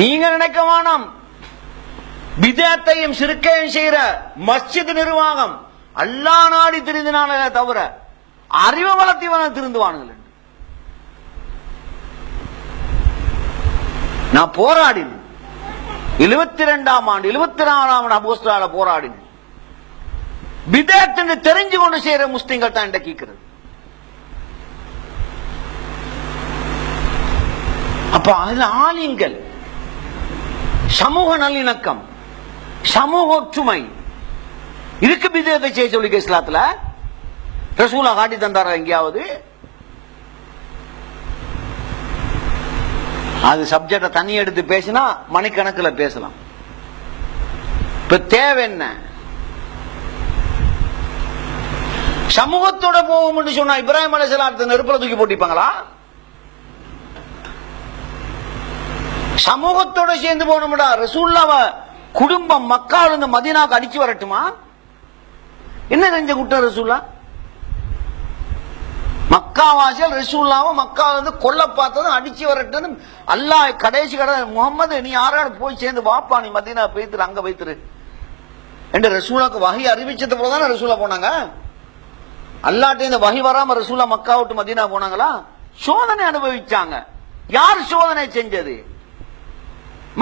நீங்க நினைக்க வேணாம், பிதத்தையும் சிறுக்கையும் செய்யற மஸ்ஜித் நிர்வாகம் அல்லா நாடி திருந்தினால தவிர அறிவு வளர்த்தி திருந்துவானுங்கள். நான் போராடினேன் 72ஆம் ஆண்டு 74ஆம் ஆண்டு அபோஸ்தலரால போராடினேன். பிதத் தெரிஞ்சு கொண்டு செய்யற முஸ்லிம்கள் தான் என்ற கேட்கிறது. அப்ப அதுல ஆலிங்கள் சமூக நல்லிணக்கம், சமூக ஒற்றுமை இருக்கு. பிதத்தை செய்ய சொல்லி இஸ்லாத்துல ரசூலா காட்டி தந்தார எங்கேயாவது? அது சப்ஜெக்ட தண்ணி எடுத்து பேசினா மணிக்கணக்கில் பேசலாம். இப்ப தேவை என்ன? சமூகத்தோட போகும் சொன்னா இப்ராஹிம் அலைஹிஸ்ஸலாம் நெருப்புல தூக்கி போட்டிப்பாங்களா? சமூகத்தோட சேர்ந்து போகணும்டா. ரசூலுல்லாஹ் குடும்பம் மக்கால இருந்து மதீனாவுக்கு அடிச்சு வரட்டுமா? என்ன செஞ்ச குற்றம் ரசூலுல்லாஹ்? மக்காவாசிகள் ரசூலுல்லாஹ் மக்கால இருந்து கொல்ல பார்த்ததும் அடிச்சு வரட்டும். அல்லாஹ் கடைசி முகமது நீ யாராவது போய் சேர்ந்து வாப்பா, நீ மதீனா போய்த்துரு, அங்க வைத்துரு என்று ரசூலுல்லாஹ்க்கு வஹி அறிவிச்சது போலதான் ரசூலுல்லாஹ் போனாங்க. அல்லாஹ்ட்ட இந்த வஹி வராம ரசூலுல்லாஹ் மக்கா விட்டு மதீனா போனாங்களா? சோதனை அனுபவிச்சாங்க. யார் சோதனை செஞ்சது?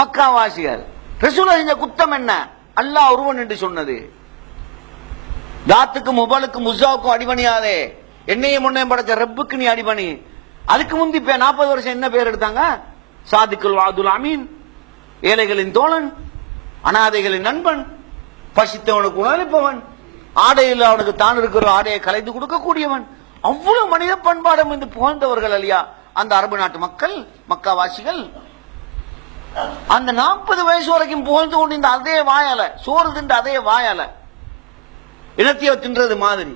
மக்காவாசிகள். ரசூலுல்லாஹ் செஞ்ச குத்தம் என்ன? அல்லாஹ் ஒருவன் என்று சொன்னது. தாத்துக்கும் முபலுக்கும் முஸாவுக்கும் அடிபணியாதே, என்னையும் முன்னையும் படைச்ச ரப்புக்கு நீ அடிபணி. அதுக்கு முந்தி 40 வருஷம் என்ன பேர் எடுத்தாங்க? சாதிக்குல் வாதுல் அமீன், ஏழைகளின் தோழன், அனாதைகளின் நண்பன், பசித்தவனுக்கு உணவளிப்பவன், ஆடையில் அவனுக்கு தான் இருக்கிற ஆடையை கலைந்து கொடுக்கக்கூடியவன். அவ்வளவு மனித பண்பாடம் என்று புகழ்ந்தவர்கள் இல்லையா அந்த அரபு நாட்டு மக்கள், மக்காவாசிகள். அந்த 40 வயசு வரைக்கும் புகழ்ந்து கொண்டு இந்த அதே வாயால சோறு தின்ற அதே வாயால இனத்தையோ தின்றது மாதிரி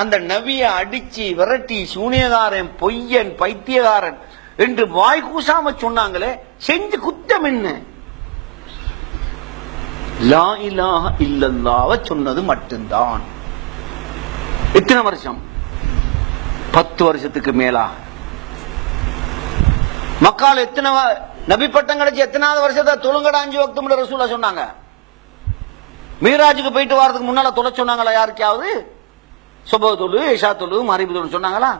அந்த நபிய அடிச்சு விரட்டி சூனியகாரன், பொய்யன், பைத்தியகாரன் என்று வாய் கூசாம சொன்னாங்களே, செஞ்சு குத்தம் என்ன? லா இலாஹ இல்லல்லாஹ் சொன்னது மட்டும்தான். எத்தனை வருஷம்? 10 வருஷத்துக்கு மேலா. மக்கால் எத்தனை நபி பட்டம் கிடைச்சி எத்தனாவது வருஷத்தை தொழுங்கடா 5 வக்து ரசூலுல்லாஹ் சொன்னாங்க. மீராஜுக்கு போயிட்டு வரதுக்கு முன்னால தொலை சொன்னாங்களா யாருக்காவது? சுபஹ் தொழு, இஷா தொழு, மகரிப் தொழு சொன்னாங்களா?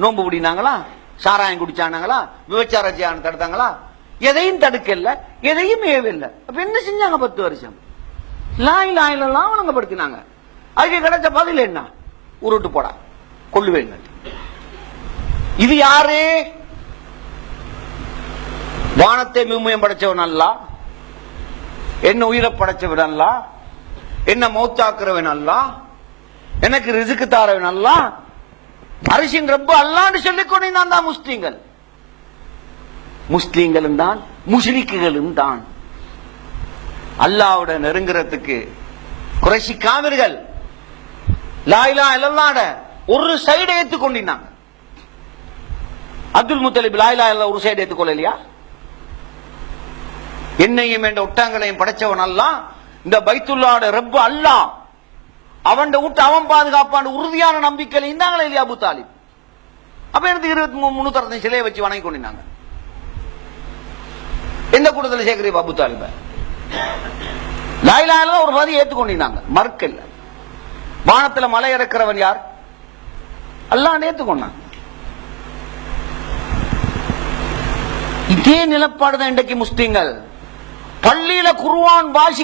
நோன்பு பிடினாங்களா? சாராயம் குடிச்சானாங்களா? விபச்சாரம் தடுத்தாங்களா? எதையும் தடுக்கல, எதையும் ஏவில்லை. அப்ப என்ன செஞ்சாங்க 10 வருஷம்? லா இலாஹ இல்லல்லாஹ் வழங்கப்படுத்தினாங்க. அதுக்கு கிடைச்ச பதில் என்ன? உருட்டு போடா, கொள்ளுவேன். இது யாரு? வானத்தை பூமியும் படைச்சவன் அல்லாஹ், என்ன உயிரை படைச்சவன் அல்லாஹ், என்ன மௌத்தாக்குறவன் அல்லாஹ், எனக்கு ரிஸ்க் தாரவன் அல்லாஹ், அரிசின் ரப்பு அல்லாஹ்னு சொல்லிக் கொண்டிருந்தான் தான் முஸ்லிம்கள். முஸ்லிம்களும் தான் முஷ்ரிக்குகளும் தான். அல்லாஹ்வோட நெருங்குறதுக்கு குறைஷி காவிர்கள் லா இலாஹ இல்லல்லாஹ் ஒரு சைடு ஏத்துக் கொண்டிருந்தாங்க. அப்துல் முத்தலிப் லா இலாஹ இல்லல்லாஹ் ஒரு சைடு ஏத்துக்கொள்ளலையா? என்னையும் என்ற ஒட்டங்களையும் படைச்சவன் அல்லாஹ், இந்த பைத்துல்லாஹ்வோட ரப்பு அல்லாஹ், அவன் விட்டு அவன் பாதுகாப்பான உறுதியான நம்பிக்கையில் இருந்தாங்களே இல்லையா அபூ தாலிப்? அப்ப எனக்கு 23 சிலையை வச்சு வணங்கி கொண்டிருந்தாங்க. எந்த கூட்டத்தில் சேர்க்கிறீங்க அபூ தாலிப? லா இலாஹ இல்லல்லாஹ் ஒரு பாதி ஏத்துக்கொண்டிருந்தாங்க, மறுக்கல்ல. வானத்துல மலை இறக்கிறவன் யார்? அல்லாஹ் ஏத்துக்கொண்டான். இதே நிலப்பாடுதான் இன்றைக்கு முஸ்லிம்கள். பள்ளியில குர்ஆன் வாசிக்க